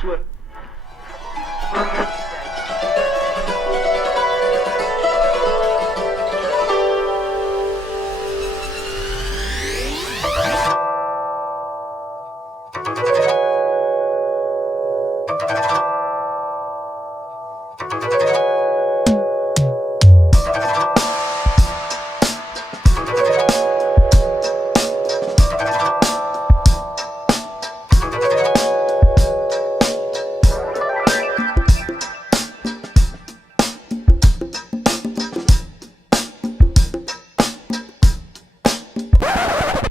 to it.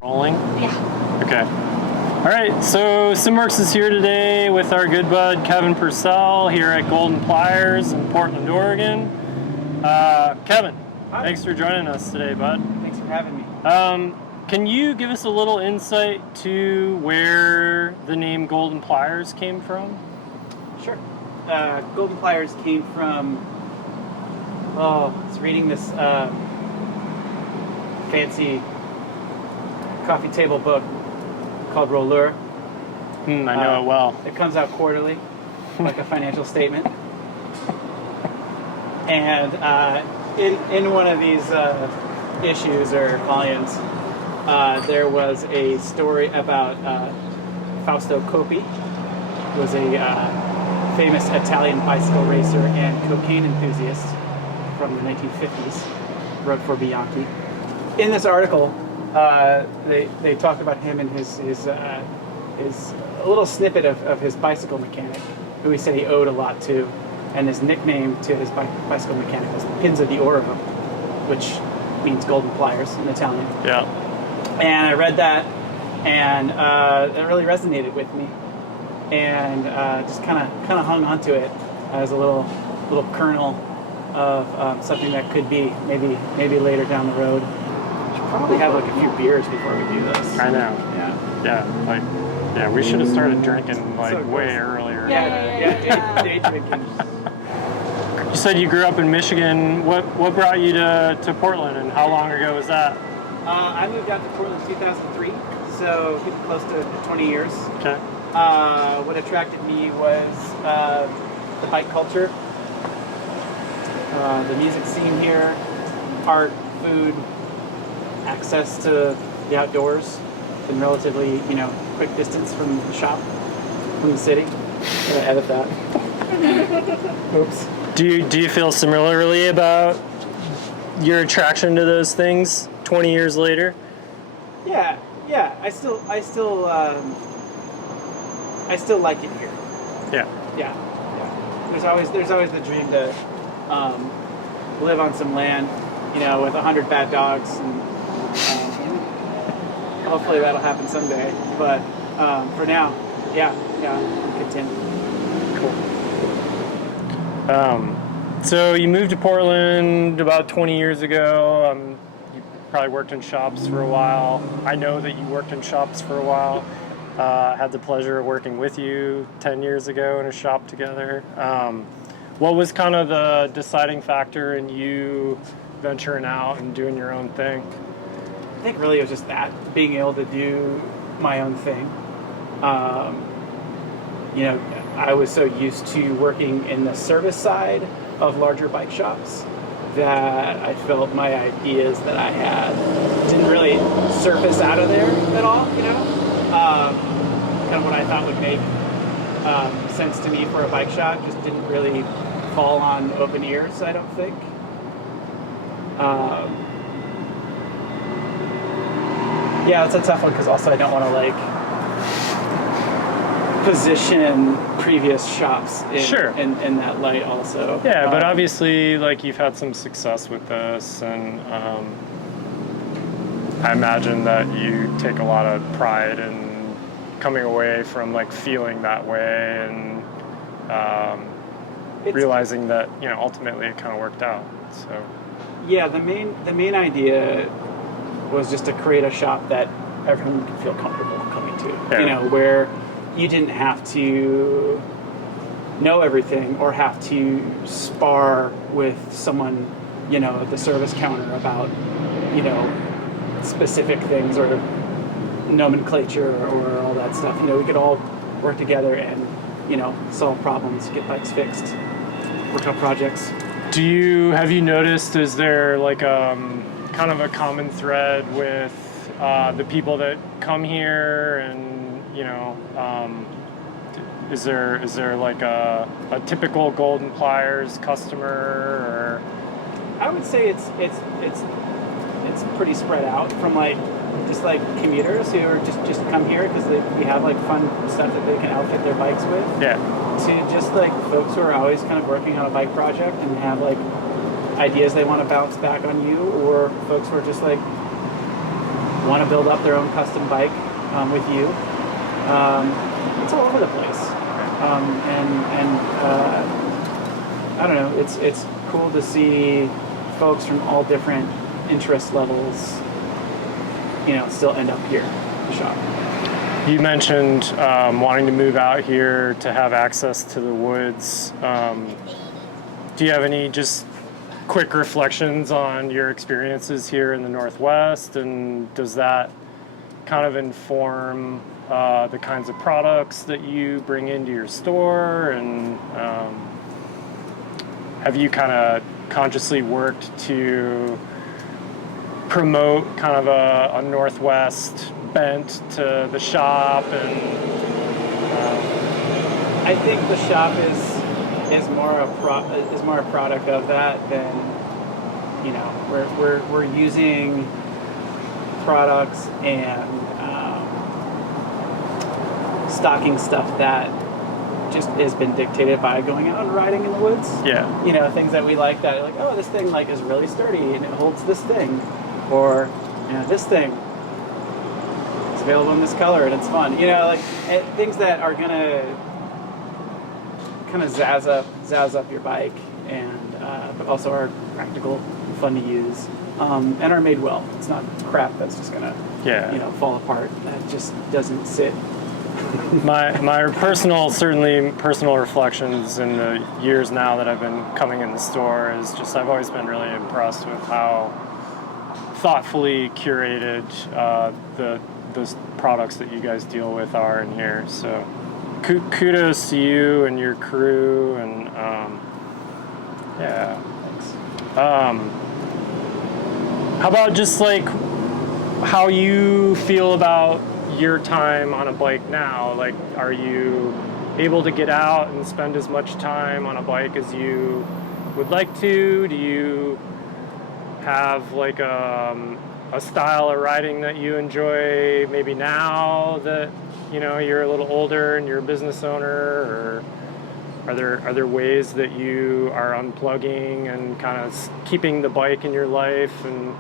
Rolling? Yeah. Okay. All right, so SimWorks is here today with our good bud Kevin Purcell here at Golden Pliers in Portland, Oregon. Kevin, Hi. thanks for joining us today, bud. Thanks for having me. Can you give us a little insight to where the name Golden Pliers came from? Sure. Golden Pliers came from, I was reading this fancy coffee table book called Rollure. I know it well. It comes out quarterly, like a financial statement. And in one of these issues or volumes, there was a story about Fausto Coppi, who was a famous Italian bicycle racer and cocaine enthusiast from the 1950s, wrote for Bianchi. In this article, they talked about him and his a little snippet of his bicycle mechanic, who he said he owed a lot to, and his nickname to his bicycle mechanic was Pinza di Oro, which means golden pliers in Italian. Yeah. And I read that, and it really resonated with me, and just kind of hung on to it as a little kernel of something that could be maybe later down the road. Probably have like a few beers before we do this. I know. Yeah. Yeah, we should have started drinking like So way gross. earlier. Yeah. Day drinking. You said you grew up in Michigan. What brought you to Portland, and how long ago was that? I moved out to Portland in 2003, so getting close to 20 years. Okay. What attracted me was the bike culture, the music scene here, art, food, access to the outdoors in relatively, quick distance from the shop, from the city. I'm gonna edit that. Oops. Do you feel similarly about your attraction to those things 20 years later? Yeah. I still like it here. Yeah. Yeah. There's always the dream to live on some land, with 100 bad dogs, and hopefully that'll happen someday. But for now, I'm content. So you moved to Portland about 20 years ago. You probably worked in shops for a while. I know that you worked in shops for a while. Had the pleasure of working with you 10 years ago in a shop together. What was kind of the deciding factor in you venturing out and doing your own thing? I think really it was just that, being able to do my own thing. I was so used to working in the service side of larger bike shops that I felt my ideas that I had didn't really surface out of there at all, kind of what I thought would make sense to me for a bike shop just didn't really fall on open ears, I don't think. Yeah, it's a tough one because also I don't want to position previous shops in that light also. Yeah, but obviously you've had some success with this, and I imagine that you take a lot of pride in coming away from feeling that way and realizing that ultimately it kind of worked out. So yeah, the main idea was just to create a shop that everyone could feel comfortable coming to. Yeah. Where you didn't have to know everything or have to spar with someone, at the service counter about, specific things or nomenclature or all that stuff. We could all work together and solve problems, get bikes fixed, work on projects. Have you noticed, is there like kind of a common thread with the people that come here, and is there like a typical Golden Pliers customer, or? I would say it's pretty spread out from just commuters who are just come here because we have fun stuff that they can outfit their bikes with. Yeah. To just folks who are always kind of working on a bike project and have ideas they want to bounce back on you, or folks who are just want to build up their own custom bike with you. It's all over the place. I don't know. It's cool to see folks from all different interest levels, still end up here at the shop. You mentioned wanting to move out here to have access to the woods. Do you have any just quick reflections on your experiences here in the Northwest, and does that kind of inform the kinds of products that you bring into your store? And have you kind of consciously worked to promote kind of a Northwest bent to the shop? And I think the shop is more a product of that than we're using products and stocking stuff that just has been dictated by going out and riding in the woods. Yeah. Things that we like, that oh, this thing is really sturdy and it holds this thing, or this thing is available in this color and it's fun. Things that are gonna kind of zazz up your bike, and but also are practical, fun to use, and are made well. It's not crap that's just gonna fall apart. That just doesn't sit. My personal reflections in the years now that I've been coming in the store is just I've always been really impressed with how thoughtfully curated those products that you guys deal with are in here. So kudos to you and your crew, and yeah. Thanks. How about just how you feel about your time on a bike now? Are you able to get out and spend as much time on a bike as you would like to? Do you have a style of riding that you enjoy maybe now that you're a little older and you're a business owner? Or are there ways that you are unplugging and kind of keeping the bike in your life? And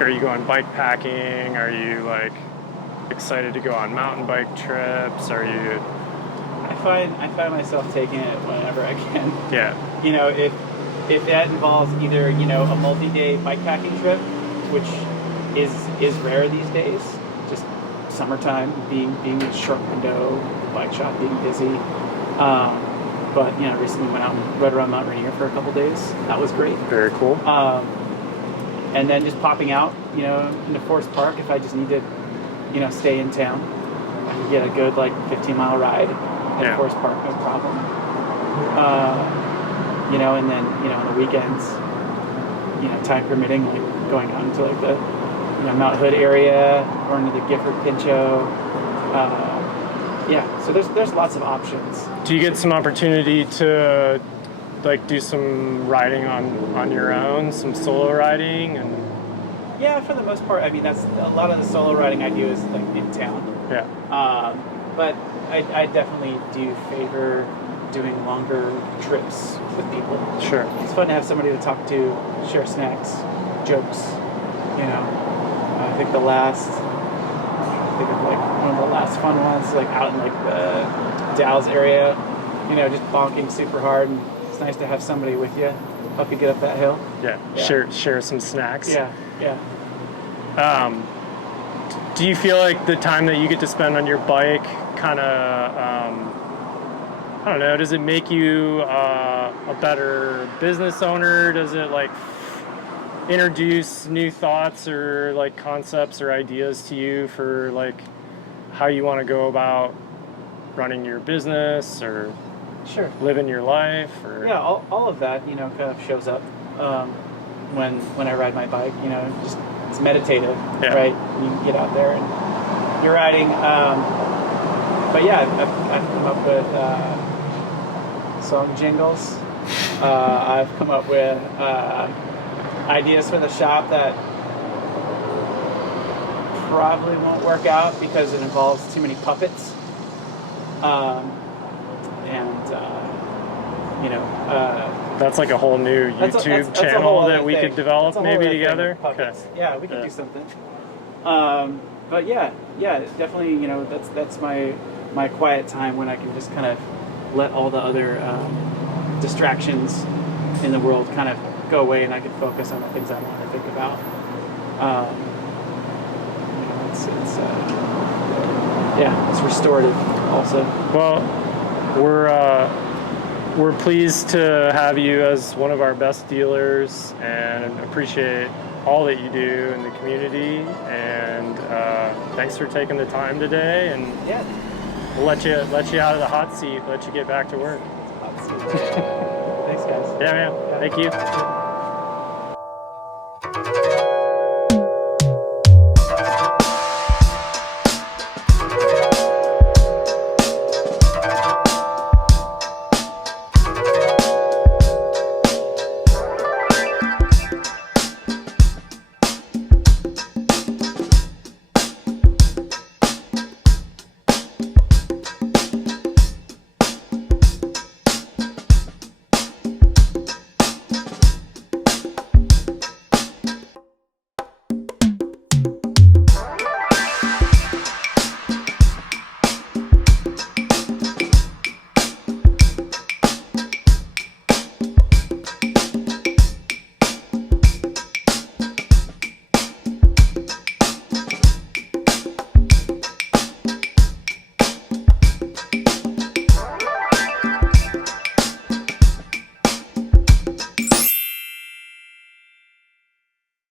are you going bike packing? Are you excited to go on mountain bike trips? Are you? I find myself taking it whenever I can. Yeah. If that involves either a multi-day bike packing trip, which is rare these days, just summertime being a short window, the bike shop being busy. But recently went out and rode around Mount Rainier for a couple days. That was great. Very cool. And then just popping out, into Forest Park if I just need to, stay in town. I can get a good 15-mile ride at Forest Park, no problem. And then on the weekends, time permitting, going out into the Mount Hood area or into the Gifford Pinchot. So there's lots of options. Do you get some opportunity to do some riding on your own, some solo riding? And yeah, for the most part. I mean, that's a lot of the solo riding I do is in town. Yeah. But I definitely do favor doing longer trips with people. Sure. It's fun to have somebody to talk to, share snacks, jokes. I think one of the last fun ones, out in the Dalles area, just bonking super hard, and it's nice to have somebody with you, help you get up that hill. Yeah. Share some snacks. Yeah. Do you feel like the time that you get to spend on your bike kind of, I don't know, does it make you a better business owner? Does it introduce new thoughts or concepts or ideas to you for how you want to go about running your business or Sure. living your life, or Yeah, all of that, you know, kind of shows up when I ride my bike. You know, just it's meditative, Yeah. right? You get out there and you're riding. But yeah, I've come up with song jingles. I've come up with ideas for the shop that probably won't work out because it involves too many puppets. You know, that's like a whole new YouTube that's a channel whole that other we thing. could develop That's a whole maybe other thing together. with puppets. Okay. Yeah, we could Yeah. do something. But yeah, definitely. You know, that's my quiet time when I can just kind of let all the other distractions in the world kind of go away, and I can focus on the things I want to think about. You know, it's restorative also. Well, we're pleased to have you as one of our best dealers, and appreciate all that you do in the community. And thanks for taking the time today. And Yeah. we'll let you out of the hot seat. Let you get back to work. Thanks, guys. Yeah, man. Thank you.